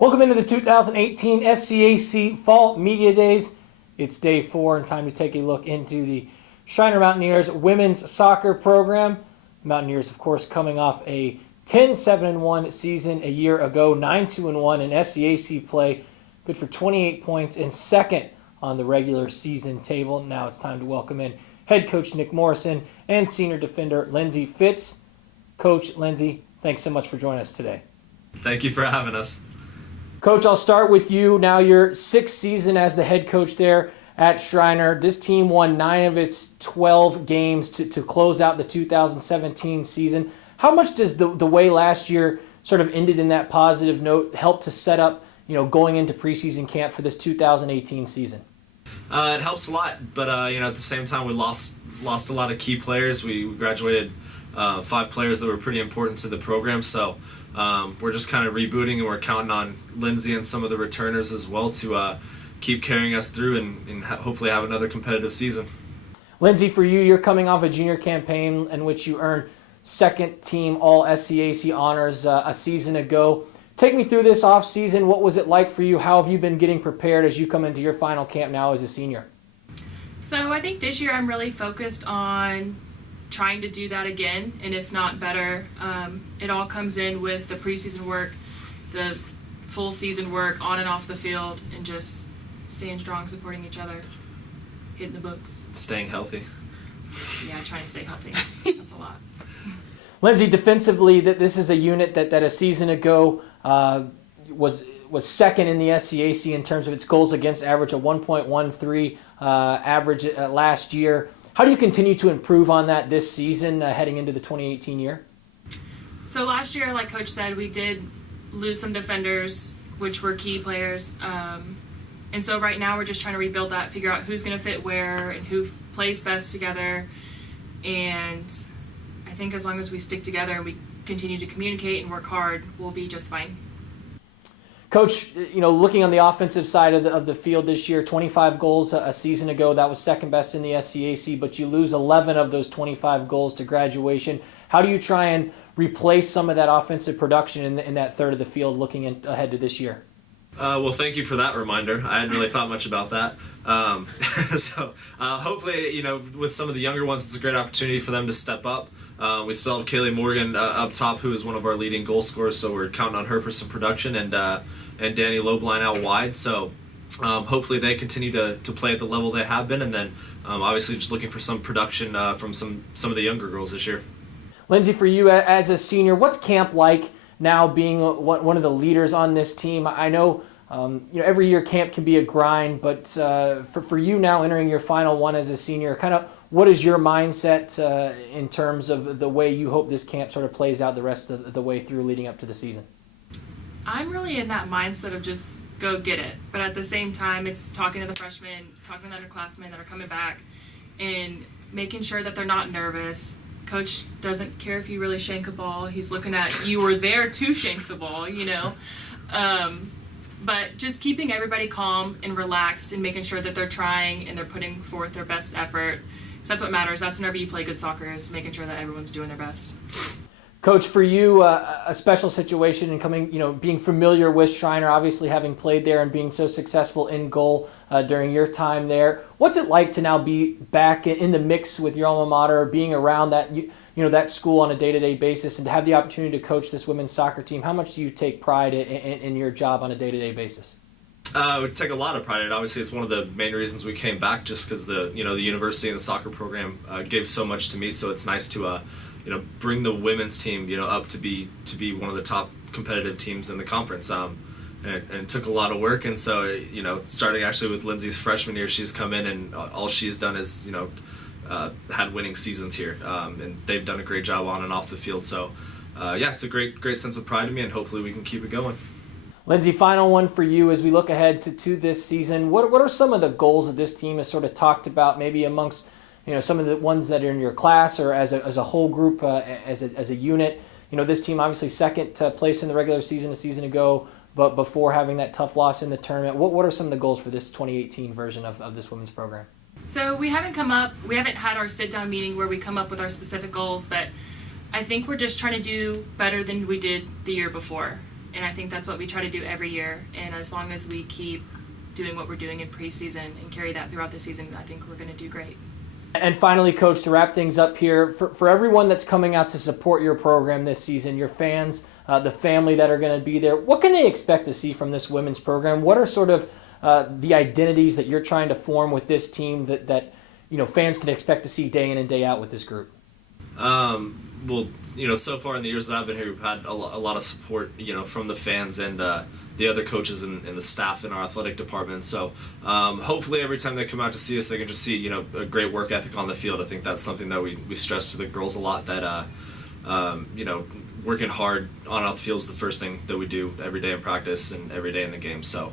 Welcome into the 2018 SCAC Fall Media Days. It's day 4 and time to take a look into the Schreiner Mountaineers women's soccer program. The Mountaineers, of course, coming off a 10-7-1 season a year ago, 9-2-1 in SCAC play, good for 28 points and second on the regular season table. Now it's time to welcome in head coach Nick Morrison and senior defender Linsey Fitz. Coach Linsey, thanks so much for joining us today. Thank you for having us. Coach, I'll start with you. Now your 6th season as the head coach there at Schreiner. This team won 9 of its 12 games to close out the 2017 season. How much does the way last year sort of ended in that positive note help to set up, going into preseason camp for this 2018 season? It helps a lot, but at the same time we lost a lot of key players. We graduated 5 players that were pretty important to the program, so we're just kind of rebooting, and we're counting on Linsey and some of the returners as well to keep carrying us through and hopefully have another competitive season. Linsey, for you, you're coming off a junior campaign in which you earned second team all SCAC honors a season ago. Take me through this offseason. What was it like for you? How have you been getting prepared as you come into your final camp now as a senior? So I think this year I'm really focused on trying to do that again, and if not better. It all comes in with the preseason work, the full season work on and off the field, and just staying strong, supporting each other, hitting the books. Staying healthy. Yeah, trying to stay healthy. That's a lot. Linsey, defensively, this is a unit that a season ago was second in the SCAC in terms of its goals against average, a 1.13 average last year. How do you continue to improve on that this season heading into the 2018 year? So last year, like Coach said, we did lose some defenders, which were key players. And so right now we're just trying to rebuild that, figure out who's going to fit where and who plays best together. And I think as long as we stick together and we continue to communicate and work hard, we'll be just fine. Coach, looking on the offensive side of the field this year, 25 goals a season ago, that was second best in the SCAC, but you lose 11 of those 25 goals to graduation. How do you try and replace some of that offensive production in that third of the field looking ahead to this year? Well, thank you for that reminder. I hadn't really thought much about that. So hopefully, with some of the younger ones, it's a great opportunity for them to step up. We still have Kaylee Morgan up top, who is one of our leading goal scorers, so we're counting on her for some production, and Danny Lobline out wide. So hopefully they continue to play at the level they have been, and then obviously just looking for some production from some of the younger girls this year. Linsey, for you as a senior, what's camp like now being one of the leaders on this team? I know every year camp can be a grind, but for you now entering your final one as a senior, kind of what is your mindset in terms of the way you hope this camp sort of plays out the rest of the way through leading up to the season? I'm really in that mindset of just go get it. But at the same time, it's talking to the freshmen, talking to the underclassmen that are coming back, and making sure that they're not nervous. Coach doesn't care if you really shank a ball. He's looking at you were there to shank the ball, But just keeping everybody calm and relaxed and making sure that they're trying and they're putting forth their best effort. So that's what matters. That's whenever you play good soccer, is making sure that everyone's doing their best. Coach, for you, a special situation and coming, being familiar with Schreiner, obviously having played there and being so successful in goal during your time there. What's it like to now be back in the mix with your alma mater, being around that, that school on a day-to-day basis, and to have the opportunity to coach this women's soccer team? How much do you take pride in your job on a day-to-day basis? We take a lot of pride in it. Obviously, it's one of the main reasons we came back, just because the university and the soccer program gave so much to me. So it's nice to bring the women's team up to be one of the top competitive teams in the conference. And it took a lot of work. And so starting actually with Linsey's freshman year, she's come in and all she's done is had winning seasons here, and they've done a great job on and off the field. So it's a great sense of pride to me, and hopefully we can keep it going. Linsey, final one for you as we look ahead to this season. What are some of the goals that this team has sort of talked about, maybe amongst some of the ones that are in your class or as a whole group, as a unit? This team obviously second place in the regular season a season ago, but before having that tough loss in the tournament. What are some of the goals for this 2018 version of this women's program? So we haven't had our sit-down meeting where we come up with our specific goals, but I think we're just trying to do better than we did the year before. And I think that's what we try to do every year. And as long as we keep doing what we're doing in preseason and carry that throughout the season, I think we're going to do great. And finally, Coach, to wrap things up here, for everyone that's coming out to support your program this season, your fans, the family that are going to be there, what can they expect to see from this women's program? What are sort of the identities that you're trying to form with this team that fans can expect to see day in and day out with this group? Well, so far in the years that I've been here, we've had a lot of support, from the fans and the other coaches and the staff in our athletic department. So hopefully every time they come out to see us, they can just see, a great work ethic on the field. I think that's something that we stress to the girls a lot, that, working hard on off the field is the first thing that we do every day in practice and every day in the game. So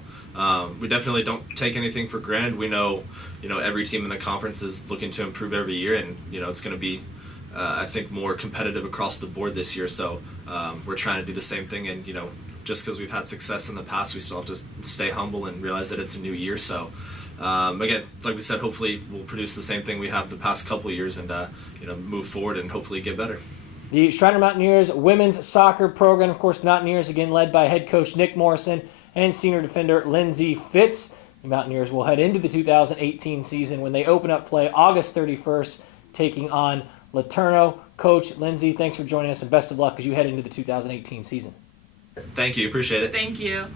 we definitely don't take anything for granted. We know, every team in the conference is looking to improve every year, and, it's going to be, I think, more competitive across the board this year. So we're trying to do the same thing, and, just because we've had success in the past, we still have to stay humble and realize that it's a new year. So again, like we said, hopefully we'll produce the same thing we have the past couple of years and, move forward and hopefully get better. The Schreiner Mountaineers women's soccer program, of course, Mountaineers, again, led by head coach Nick Morrison and senior defender Linsey Fitz. The Mountaineers will head into the 2018 season when they open up play August 31st, taking on Laterno. Coach Linsey, thanks for joining us, and best of luck as you head into the 2018 season. Thank you. Appreciate it. Thank you.